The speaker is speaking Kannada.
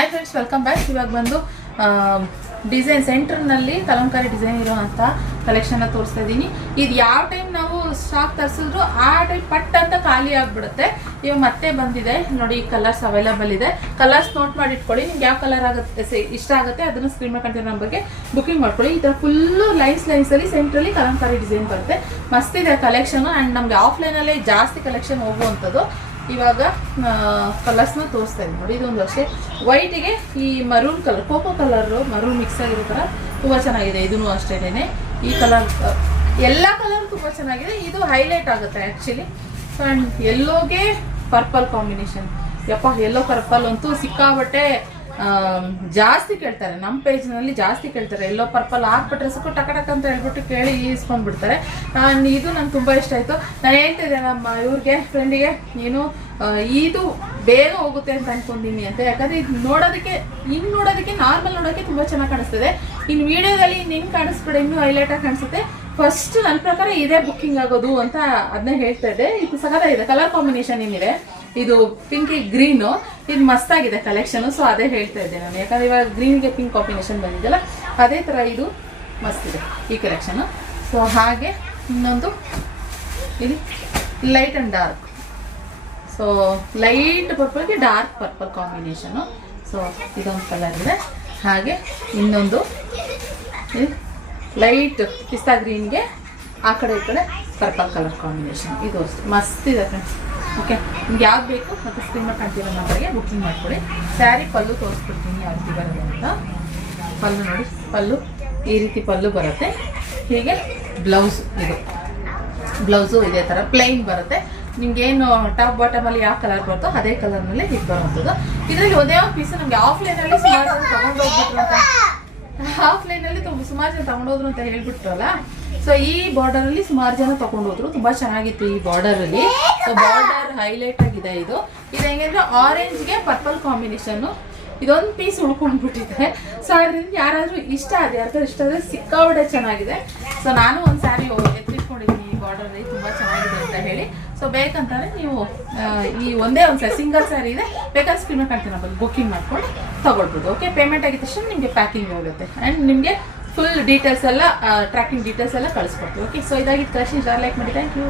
Hi friends, welcome back. ಇವಾಗ ಬಂದು ಡಿಸೈನ್ ಸೆಂಟರ್ನಲ್ಲಿ ಕಲಂಕಾರಿ ಡಿಸೈನ್ ಇರುವಂಥ ಕಲೆಕ್ಷನ್ನ ತೋರಿಸ್ತಾ ಇದ್ದೀನಿ. ಇದು ಯಾವ ಟೈಮ್ ನಾವು ಸ್ಟಾಕ್ ತರಿಸಿದ್ರು ಆ ಟೈಮ್ ಪಟ್ ಅಂತ ಖಾಲಿ ಆಗಿಬಿಡುತ್ತೆ. ಇವಾಗ ಮತ್ತೆ ಬಂದಿದೆ ನೋಡಿ, ಈ ಕಲರ್ಸ್ ಅವೈಲಬಲ್ ಇದೆ. ಕಲರ್ಸ್ ನೋಟ್ ಮಾಡಿ ಇಟ್ಕೊಳ್ಳಿ. ನಿಮ್ಗೆ ಯಾವ ಕಲರ್ ಆಗುತ್ತೆ ಇಷ್ಟ ಆಗುತ್ತೆ ಅದನ್ನು ಸ್ಕ್ರೀನ್ ಮೇಲೆ ಕಾಣ್ತಿರೋ ನಂಬರ್ಗೆ ಬುಕಿಂಗ್ ಮಾಡ್ಕೊಳ್ಳಿ. ಈ ಥರ ಫುಲ್ಲು ಲೈನ್ಸಲ್ಲಿ ಸೆಂಟ್ರಲ್ಲಿ ಕಲಂಕಾರಿ ಡಿಸೈನ್ ಬರುತ್ತೆ. ಮಸ್ತಿದೆ ಕಲೆಕ್ಷನ್. ಆ್ಯಂಡ್ ನಮಗೆ ಆಫ್ಲೈನಲ್ಲೇ ಜಾಸ್ತಿ ಕಲೆಕ್ಷನ್ ಹೋಗುವಂಥದ್ದು. ಇವಾಗ ಕಲರ್ಸ್ನ ತೋರಿಸ್ತಾ ಇದ್ದೀನಿ ನೋಡಿ. ಇದೊಂದು ಅಷ್ಟೇ ವೈಟಿಗೆ ಈ maroon colour, cocoa colour maroon mix ಆಗಿರೋ ಥರ ತುಂಬ ಚೆನ್ನಾಗಿದೆ. ಇದೂ ಅಷ್ಟೇನೆ. ಈ ಕಲರ್ ಎಲ್ಲ ಕಲರ್ ತುಂಬ ಚೆನ್ನಾಗಿದೆ. ಇದು ಹೈಲೈಟ್ ಆಗುತ್ತೆ ಆ್ಯಕ್ಚುಲಿ. ಆ್ಯಂಡ್ ಎಲ್ಲೋಗೆ ಪರ್ಪಲ್ ಕಾಂಬಿನೇಷನ್. ಯಪ್ಪ, ಎಲ್ಲೋ ಪರ್ಪಲ್ ಅಂತೂ ಸಿಕ್ಕಾಬಟ್ಟೆ ಜಾಸ್ತಿ ಕೇಳ್ತಾರೆ. ನಮ್ಮ ಪೇಜ್ನಲ್ಲಿ ಜಾಸ್ತಿ ಕೇಳ್ತಾರೆ. ಎಲ್ಲೋ ಪರ್ಪಲ್ ಹಾಕ್ಬಿಟ್ರೆ ಸಾಕು ಟಕ್ ಅಂತ ಹೇಳ್ಬಿಟ್ಟು ಕೇಳಿ ಈಸ್ಕೊಂಡ್ಬಿಡ್ತಾರೆ. ಇದು ನಂಗೆ ತುಂಬ ಇಷ್ಟ ಆಯಿತು. ನಾನು ಹೇಳ್ತಿದ್ದೆ ನಮ್ಮ ಇವ್ರಿಗೆ, ಫ್ರೆಂಡಿಗೆ, ನೀನು ಇದು ಬೇಗ ಹೋಗುತ್ತೆ ಅಂತ ಅನ್ಕೊಂಡಿನಿ ಅಂತ. ಯಾಕಂದರೆ ಇದು ನೋಡೋದಕ್ಕೆ ನಾರ್ಮಲ್ ನೋಡೋಕ್ಕೆ ತುಂಬ ಚೆನ್ನಾಗಿ ಕಾಣಿಸ್ತದೆ. ಇನ್ನು ವಿಡಿಯೋದಲ್ಲಿ ಹೆಂಗೆ ಕಾಣಿಸ್ಬಿಡ ಇನ್ನೂ ಹೈಲೈಟಾಗಿ ಕಾಣಿಸುತ್ತೆ. ಫಸ್ಟ್ ನನ್ನ ಪ್ರಕಾರ ಇದೇ ಬುಕ್ಕಿಂಗ್ ಆಗೋದು ಅಂತ ಅದನ್ನ ಹೇಳ್ತಾ ಇದ್ದೆ. ಇದು ಸಖತ್ತಾಗಿದೆ. ಕಲರ್ ಕಾಂಬಿನೇಷನ್ ಏನಿದೆ, ಇದು ಪಿಂಕಿ ಗ್ರೀನು, ಇದು ಮಸ್ತಾಗಿದೆ ಕಲೆಕ್ಷನ್. ಸೊ ಅದೇ ಹೇಳ್ತಾ ಇದ್ದೆ ನಾನು. ಯಾಕಂದ್ರೆ ಇವಾಗ ಗ್ರೀನ್ಗೆ ಪಿಂಕ್ ಕಾಂಬಿನೇಷನ್ ಬಂದಿದೆಯಲ್ಲ, ಅದೇ ಥರ ಇದು ಮಸ್ತಿದೆ ಈ ಕಲೆಕ್ಷನ್. ಸೊ ಹಾಗೆ ಇನ್ನೊಂದು ಇದು light and dark. So light ಪರ್ಪಲ್ಗೆ ಡಾರ್ಕ್ ಪರ್ಪಲ್ ಕಾಂಬಿನೇಷನು. ಸೊ ಇದೊಂದು ಕಲರ್ ಇದೆ. ಹಾಗೆ ಇನ್ನೊಂದು ಲೈಟ್ ಪಿಸ್ತಾ ಗ್ರೀನ್ಗೆ ಆ ಕಡೆ ಈ ಕಡೆ ಪರ್ಪಲ್ ಕಲರ್ ಕಾಂಬಿನೇಷನ್. ಇದು ಅಷ್ಟೇ ಮಸ್ತಿದೆ ಫ್ರೆಂಡ್ಸ್. ಓಕೆ, ನಿಮ್ಗೆ ಯಾವ್ದು ಬೇಕು ಮತ್ತು ಸ್ಕ್ರೀನ್ ಮೇಲೆ ಕಾಣ್ತಿರೋ ನಂಬರ್ಗೆ ಬುಕ್ಕಿಂಗ್ ಮಾಡ್ಕೊಳ್ಳಿ. ಸ್ಯಾರಿ ಪಲ್ಲು ತೋರಿಸ್ಬಿಡ್ತೀನಿ ಯಾವ ರೀತಿ ಬರುತ್ತೆ ಅಂತ. ಪಲ್ಲು ನೋಡಿ, ಪಲ್ಲು ಈ ರೀತಿ ಪಲ್ಲು ಬರುತ್ತೆ. ಹೀಗೆ ಬ್ಲೌಸು ಇದೇ ಥರ ಪ್ಲೈನ್ ಬರುತ್ತೆ. ನಿಮ್ಗೇನು ಟಾಪ್ ಬಾಟಮಲ್ಲಿ ಯಾವ ಕಲರ್ ಬರುತ್ತೋ ಅದೇ ಕಲರ್ನಲ್ಲಿ ಇದು ಬರುವಂಥದ್ದು. ಇದರಲ್ಲಿ ಒಂದೇ ಒಂದು ಪೀಸು ನಮಗೆ ಆಫ್ಲೈನಲ್ಲಿ ಸುಮಾರು ಜನ ತೊಗೊಂಡೋಗ್ಬಿಟ್ರು ಅಂತ ಸುಮಾರು ಜನ ತಗೊಂಡೋದ್ರು ಅಂತ ಹೇಳ್ಬಿಟ್ರಲ್ಲ. ಸೊ ಈ ಬಾರ್ಡರ್ ಅಲ್ಲಿ ಸುಮಾರು ಜನ ತಗೊಂಡೋದ್ರು. ತುಂಬಾ ಚೆನ್ನಾಗಿತ್ತು ಈ ಬಾರ್ಡರ್ ಅಲ್ಲಿ. ಸೊ ಬಾರ್ಡರ್ ಹೈಲೈಟ್ ಆಗಿದೆ. ಇದು ಹೆಂಗಂದ್ರೆ ಆರೆಂಜ್ಗೆ ಪರ್ಪಲ್ ಕಾಂಬಿನೇಷನ್. ಇದೊಂದು ಪೀಸ್ ಉಳ್ಕೊಂಡ್ಬಿಟ್ಟಿದೆ. ಸೊ ಅದರಿಂದ ಯಾರಾದ್ರೂ ಇಷ್ಟ ಆದ್ರೆ ಸಿಕ್ಕಾಬಟ್ಟೆ ಚೆನ್ನಾಗಿದೆ. ಸೊ ನಾನು ಒಂದು ಸ್ಯಾರಿ ಎತ್ತಿಟ್ಕೊಂಡಿದ್ದೀನಿ ಈ ಬಾರ್ಡರ್ ಅಲ್ಲಿ, ತುಂಬಾ ಚೆನ್ನಾಗಿದೆ ಅಂತ ಹೇಳಿ. ಸೊ ಬೇಕಂತಂದ್ರೆ ನೀವು ಈ ಒಂದೇ ಒಂದು ಸಿಂಗಲ್ ಸ್ಯಾರಿ ಇದೆ, ಬೇಕಾದ್ರೆ ಸ್ಕ್ರೀನ್ ಮೇಲೆ ಕಾಣ್ತೀನಿ ನಮ್ಮಲ್ಲಿ ಬುಕ್ಕಿಂಗ್ ಮಾಡ್ಕೊಂಡು ತಗೊಳ್ಬೋದು. ಓಕೆ, ಪೇಮೆಂಟ್ ಆಗಿದ ತಕ್ಷಣ ನಿಮಗೆ ಪ್ಯಾಕಿಂಗ್ ಹೋಗುತ್ತೆ. ಆ್ಯಂಡ್ ನಿಮಗೆ ಫುಲ್ ಡೀಟೇಲ್ಸ್ ಎಲ್ಲ ಟ್ರ್ಯಾಕಿಂಗ್ ಡೀಟೇಲ್ಸ್ ಎಲ್ಲ ಕಳಿಸ್ಕೊಡ್ತೀವಿ. ಓಕೆ, ಸೊ ಇದಾಗಿತ್ತು ಕಲೆಕ್ಷನ್. ಲೈಕ್ ಮಾಡಿ. Thank you.